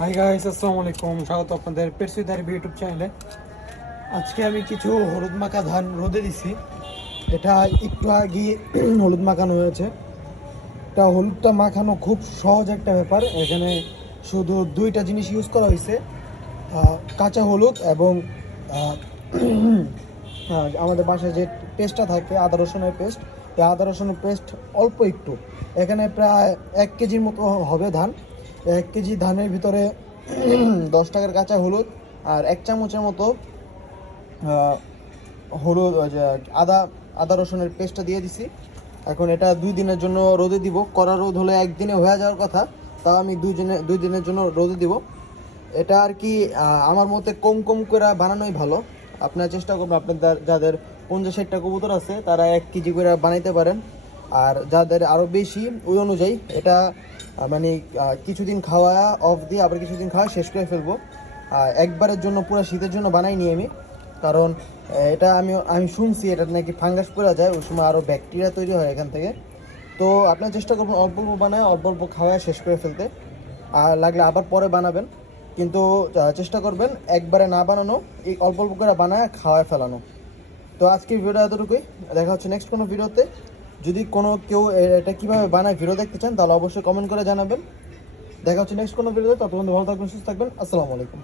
Hi guys, আসসালামু আলাইকুম। স্বাগত আপনাদের পেটসুইদার ইউটিউব চ্যানেলে। আজকে আমি কিছু হলুদ মাখা ধান রোদে দিছি। এটা একটু আগে হলুদ মাখানো হয়েছে। এটা হলুদটা মাখানো খুব সহজ একটা ব্যাপার। এখানে শুধু দুইটা জিনিস ইউজ করা হয়েছে, কাঁচা হলুদ এবং আহ, আমাদের বাসায় যে পেস্টটা থাকে আদা রসুনের পেস্ট। এই আদা রসুনের পেস্ট অল্প একটু। এখানে প্রায় 1 কেজির মতো হবে ধান। 1 কেজি ধানের ভিতরে 10 টাকার কাঁচা হলুদ আর 1 চামচের মতো আহ, হলুদ ওই যে আদা আদা রসুনের পেস্টটা দিয়ে দিছি। এখন এটা 2 দিনের জন্য রোদে দিব। কড়া রোদ হলে একদিনে হয়ে যাওয়ার কথা, তাও আমি 2 দিনের জন্য রোদে দিব। এটা আর কি আমার মতে কম কম করে বানানোই ভালো। আপনারা চেষ্টা করবেন, আপনাদের যাদের 50-60টা কবুতর আছে তারা 1 কেজি করে বানাইতে পারেন। আর যাদের আরও বেশি ওই অনুযায়ী এটা মানে কিছুদিন খাওয়া অফ দিয়ে আবার কিছুদিন খাওয়া শেষ করে ফেলবো। একবারের জন্য পুরো শীতের জন্য বানাইনি আমি, কারণ এটা আমি শুনছি এটা নাকি ফাঙ্গাস পড়া যায়, ওই সময় আরও ব্যাকটেরিয়া তৈরি হয় এখান থেকে। তো আপনার চেষ্টা করবেন অল্প অল্প বানায় অল্প অল্প খাওয়ায় শেষ করে ফেলতে। আর লাগলে আবার পরে বানাবেন, কিন্তু চেষ্টা করবেন একবারে না বানানো, এই অল্প অল্প করে বানায় খাওয়ায় ফেলানো। তো আজকের ভিডিওটা এতটুকুই। দেখা হচ্ছে নেক্সট কোনো ভিডিওতে। যদি কোনো কেউ এটা কীভাবে বানায় ভিডিও দেখতে চান তাহলে অবশ্যই কমেন্ট করে জানাবেন। দেখা হচ্ছে নেক্সট কোনো ভিডিওতে। ততক্ষণ ভালো থাকবেন, সুস্থ থাকবেন। আসসালামু আলাইকুম।